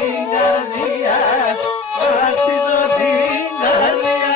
την καρδιά, αρτίζω την καρδιά.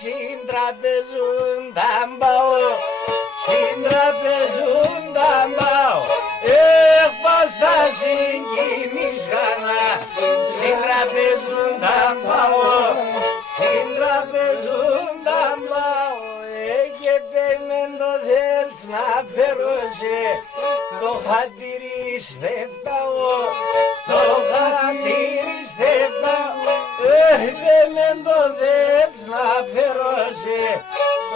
Συντραπεζούνταν πάω, συντραπεζούνταν πάω. Πας θα συγκινήσχανα, συντραπεζούνταν πάω, συντραπεζούνταν πάω. Και πέμεν το θέλεις να φέρωσε, το χατήρις δεν φτάω, το χατήρις δεν φτάω. Πέμεν το θέλεις να φέρωσε,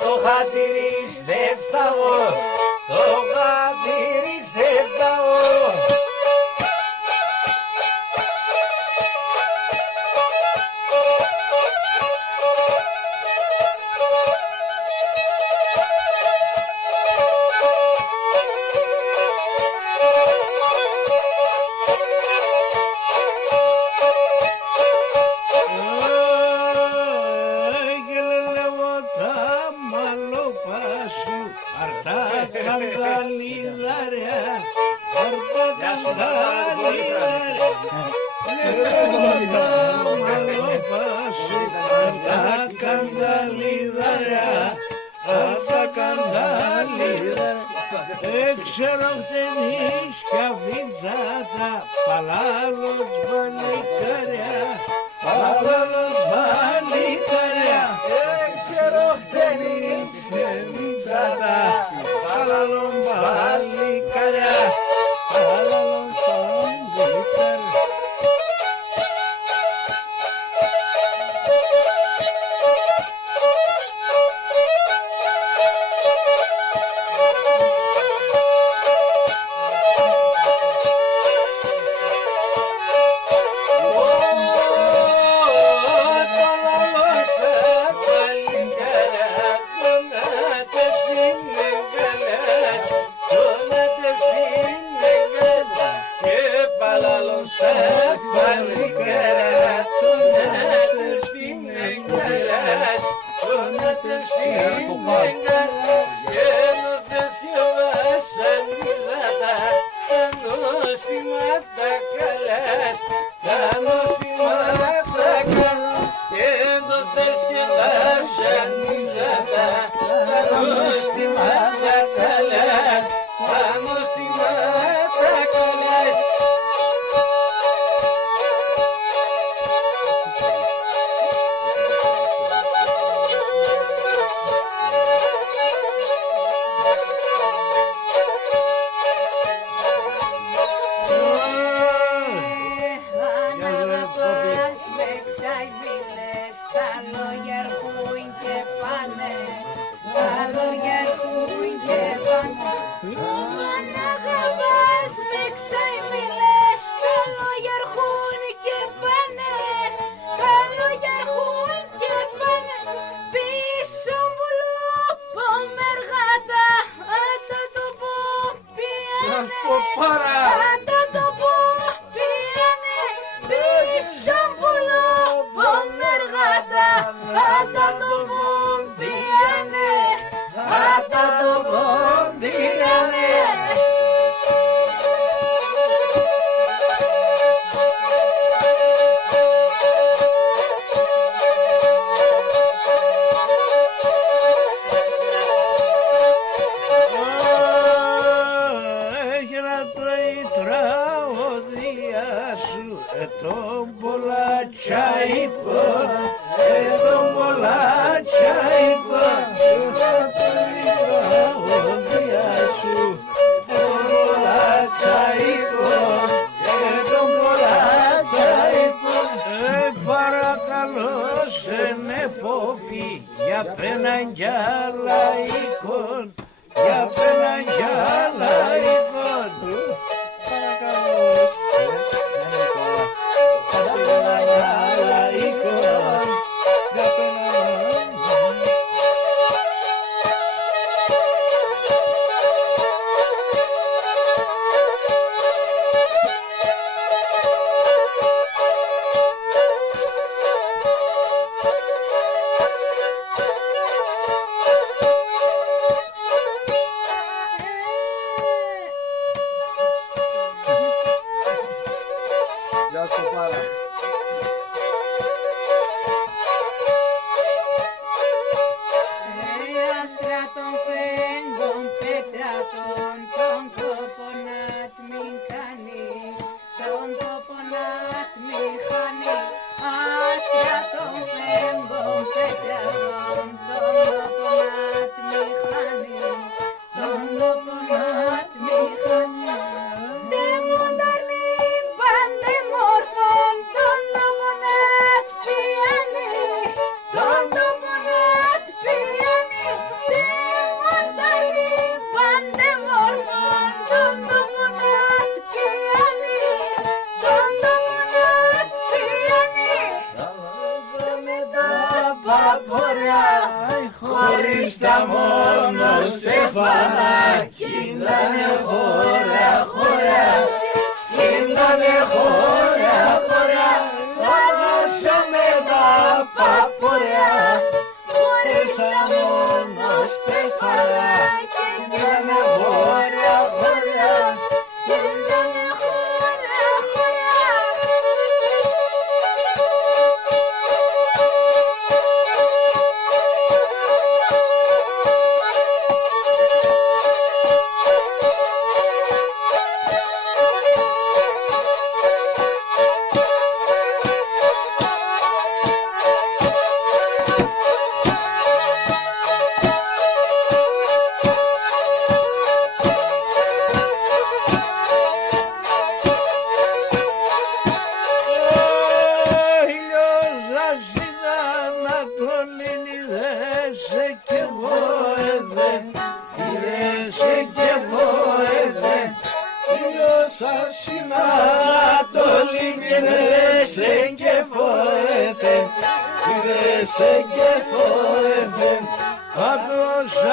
το χατήρις δεν φτάω, το χατήρις δεν φτάω. Ξέρω χτενείς κι αφιντζάτα, παλάλος παλικάρια, παλάλος παλικάρια. Ξέρω χτενείς κι αφιντζάτα, παλάλος παλικάρια, παλάλος παλικάρια. για πέναν κι άλλα εικόν, για πέναν κι άλλα εικόν. Γεια σου πάρα. Άστρα των φέγγων πέτρατων, τον τόπο να μην κάνει, τον τόπο να μην χάνει. Άστρα των φέγγων πέτρατων, τον τόπο να μην χάνει, τον τόπο να μην χάνει. Χωρίς τα μόνο στεφανάκι, ήτανε χώρα, χώρα, ήτανε χώρα, χώρα, θάλασσαμε τα παποριά. Χωρίς τα μόνο στεφανάκι, ήτανε χώρα, χώρα, ήτανε χώρα, χώρα.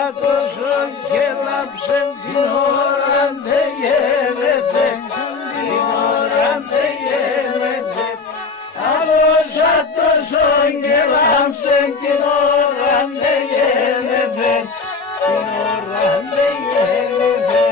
Άτος και λάμψεν την ώρα ντε γένεται, την ώρα ντε γένεται. Άτος και λάμψεν την ώρα ντε γένεται, την ώρα ντε γένεται.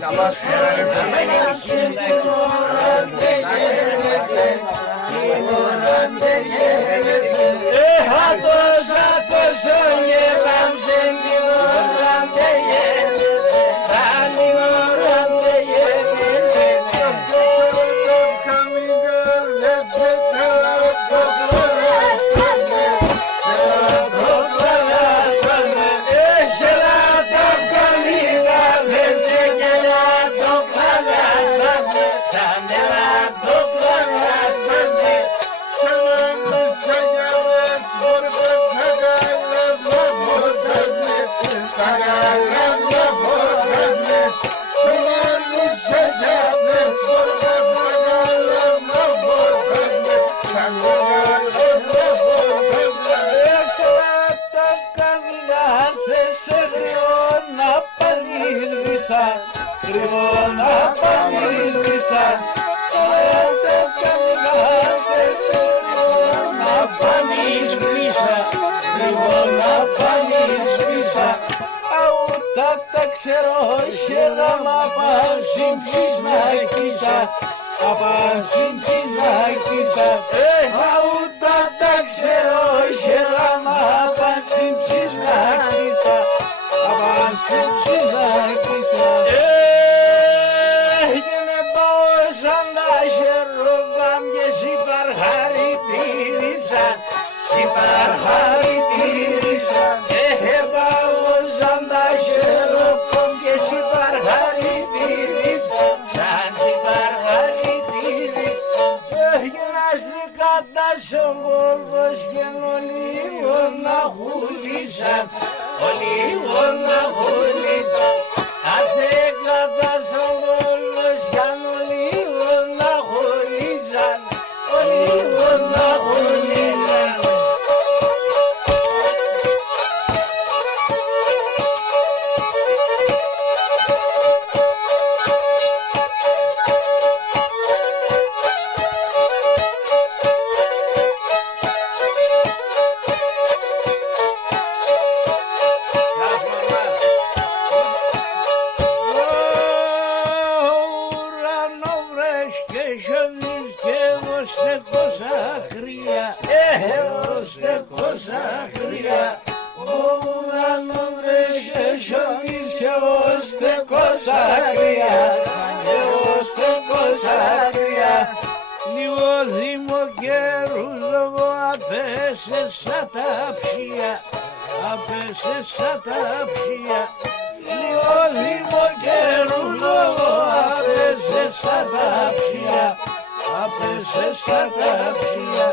Να μας φέρει Γρήγορα πανίσβησα, σωρεύτευκαν οι γάτες, γρήγορα πανίσβησα, γρήγορα πανίσβησα. Αούτα τα ξέρω, χέραμα πασίμψης να κύσα, απασίμψης να κύσα. Αούτα τα ξέρω, χέραμα πασίμψης να κύσα, απασίμψης να κύσα. Λίγο να γουλήσαν, αθέκλατας ο Βόλος κι αν λίγο να γουλήσαν, λίγο να γουλήσαν. Λίγο δήμο καιρούς λόγω απέσες σαν τα ψία, απέσες σαν τα ψία. Λίγο δήμο καιρούς λόγω απέσες σαν τα ψία, απέσες σαν τα ψία.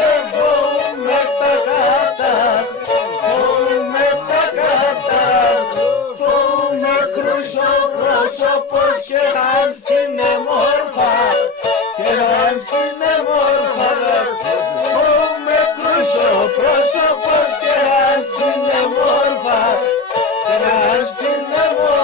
σε φοβούμε τα κατά, φοβούμε τα κατά, φοβούμε κρούσο πρόσωπος και αν στην εμόρφα, και αν στην εμόρφα, φοβούμε κρούσο πρόσωπος και αν στην εμόρφα, και αν στην εμόρφα.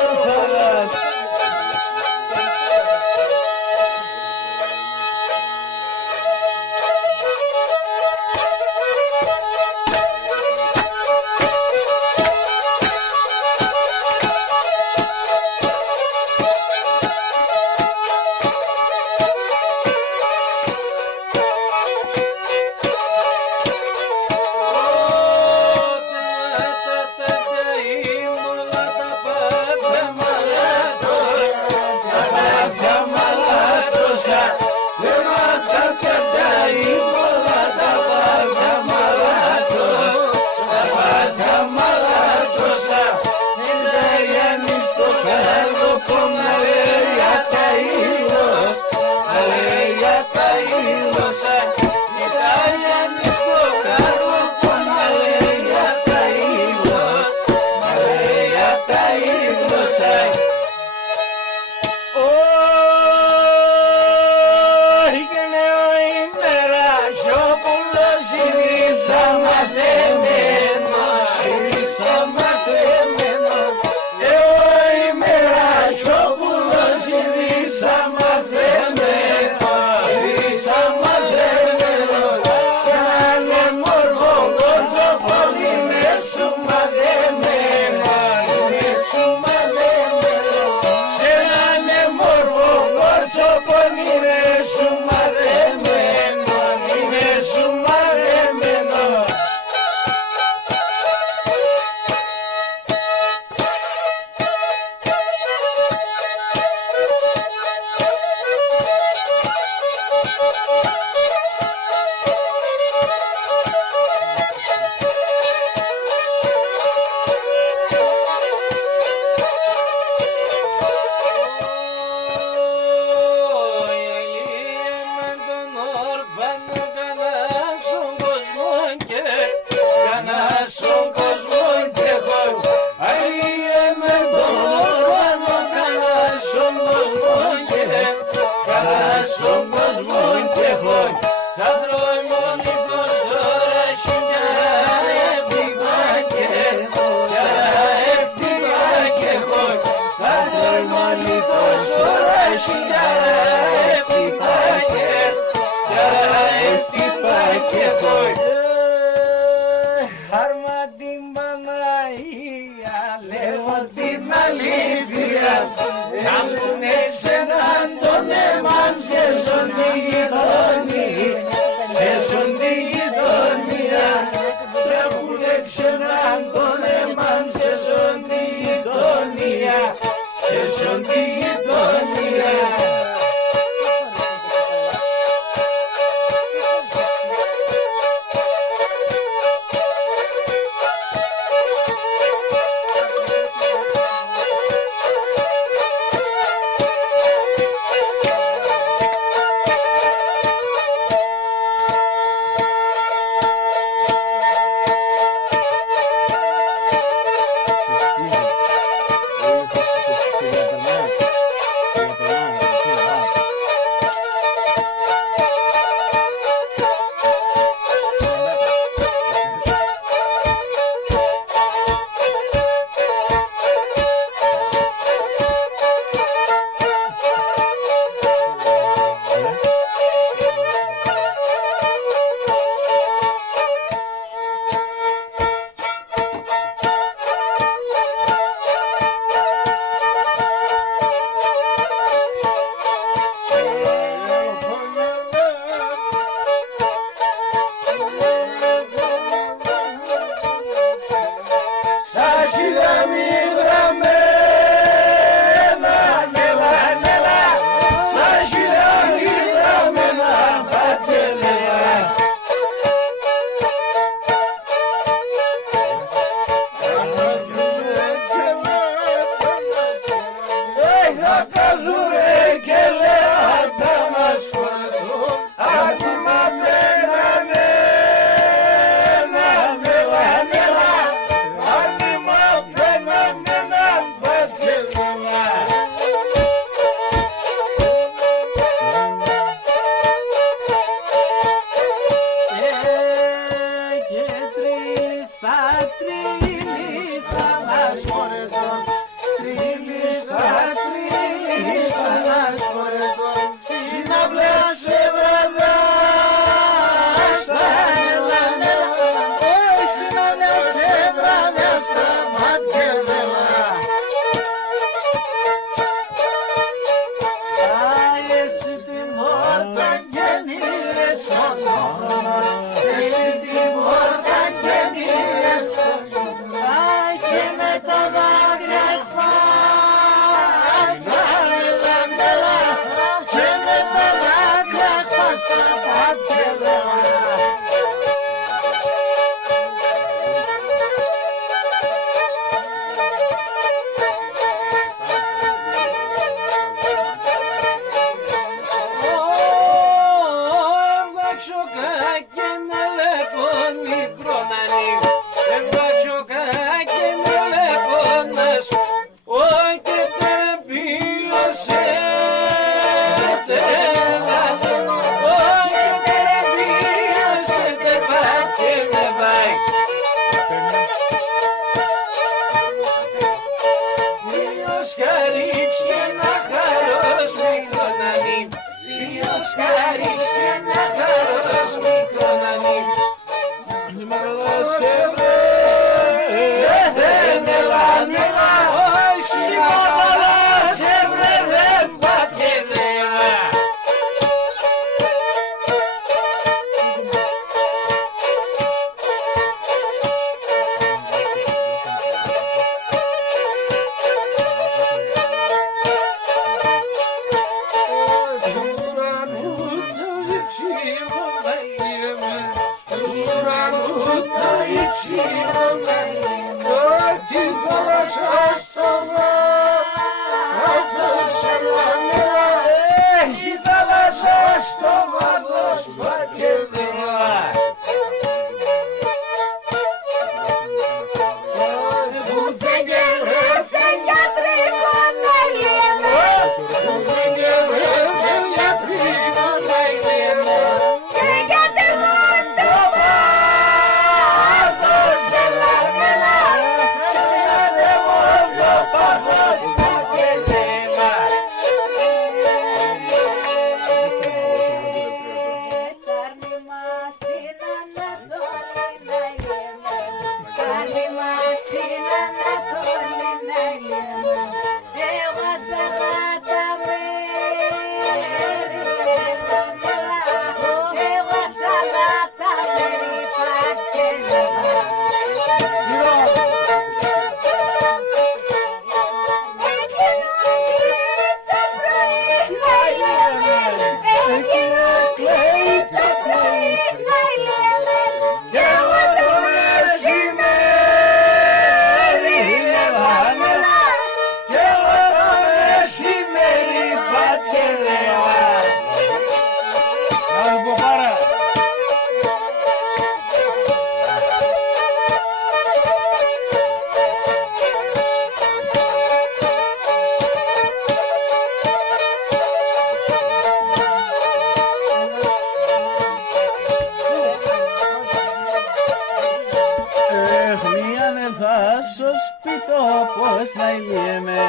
Πώς να ηλιέμαι,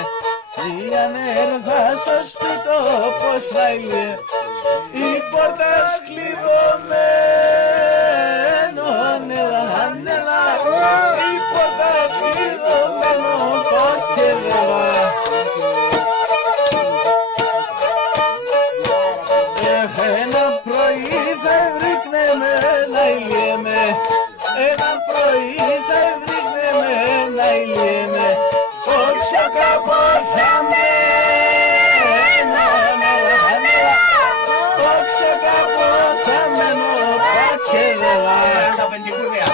μία νερβά στο σπιτό, πώς να ηλιέμαι. Η πόρτα σκλειδωμένο, νελά, νελά. Η πόρτα σκλειδωμένο, πότε λεβά. Ένα πρωί θα βρήκνε με να ηλιέμαι, ένα πρωί θα βρήκνε με να ηλιέμαι. Όξα καπόθαμενο, όξα καπόθαμενο, πάτσε δελά. Τα πεντικούρια.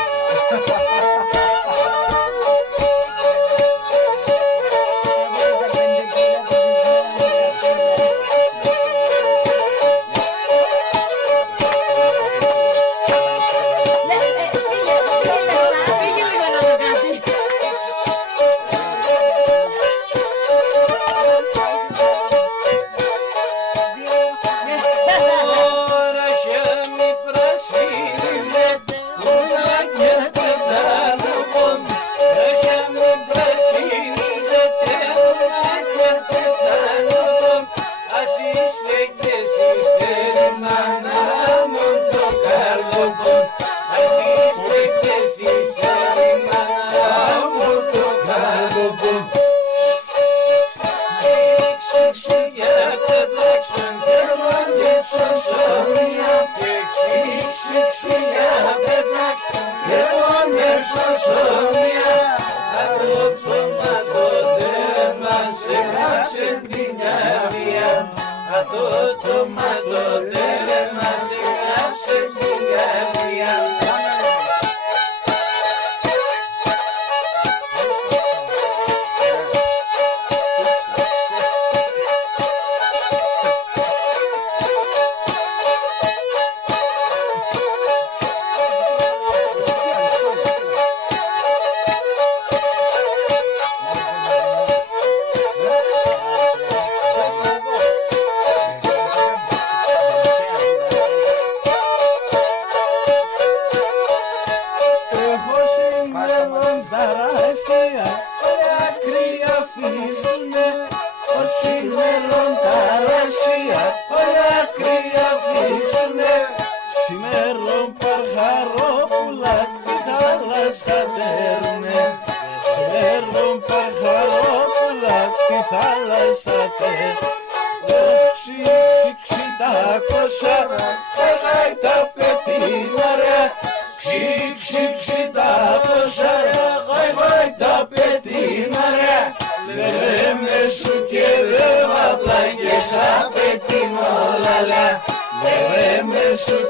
Το τομάτο δεν μας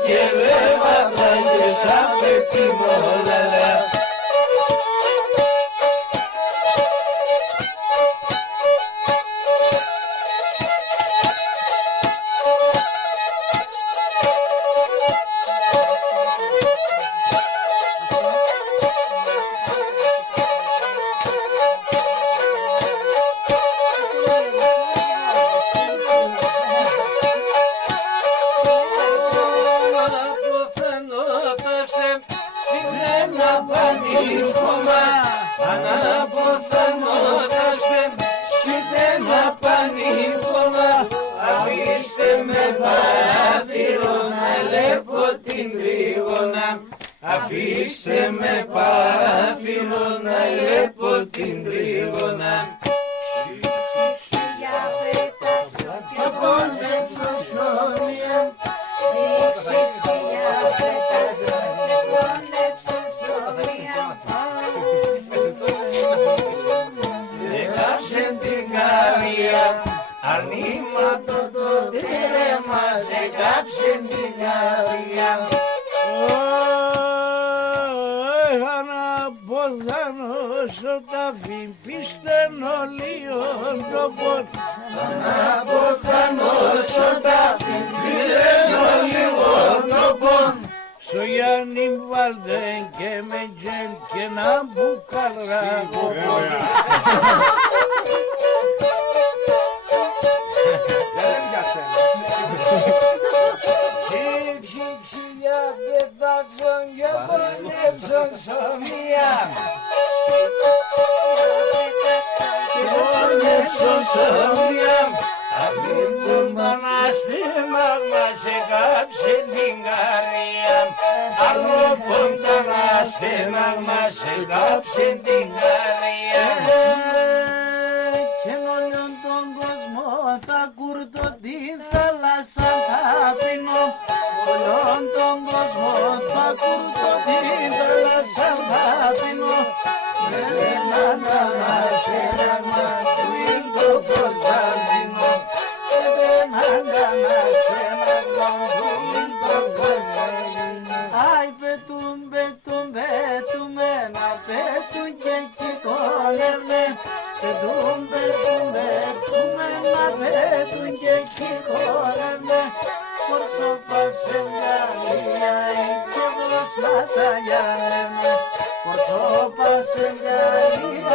και βέβαια και σαν πετυμόλα. Αφήστε με παράθυρο να λέπω την τρίγωνα. Θα πόνεψω σνόρια. Έκαψε την καρδιά, αρνήματο το τέρεμα, σε κάψε την καρδιά. Αναποθανώ στο ταφί πίστεν όλοι οντοπών. Αναποθανώ στο ταφί πίστεν όλοι οντοπών. Στο Γιάννη βάλτε και με τζελ και ένα μπουκάλ ραγοπών. Πετάξαν και πονέψαν σωμία. Πονέψαν σωμία. Απίμπουν παναστήμαγμα, σε κάψε την καρδιά. Αρνόπον παναστήμαγμα, σε κάψε την καρδιά. Και όλον τον κόσμο θα κουρτώ τη θάλασσα θα πίνω. Όλον τον κόσμο θα κουρτώ τη θάλασσα θα πίνω. Με ένα ανασέραγμα του ήλτο φως θα δίνω. Με ένα ανασέραγμα του ήλτο φως θα δίνω. Άι πετούν, πετούν, πετούμε, να πετούν και κυκόλευε. Πετούν, πετούν, πετούμε, να πετούν και κυκόλευε. Πορτο πασελγαλία, και μπροστά τα γιάννεμε. Πορτο πασελγαλία,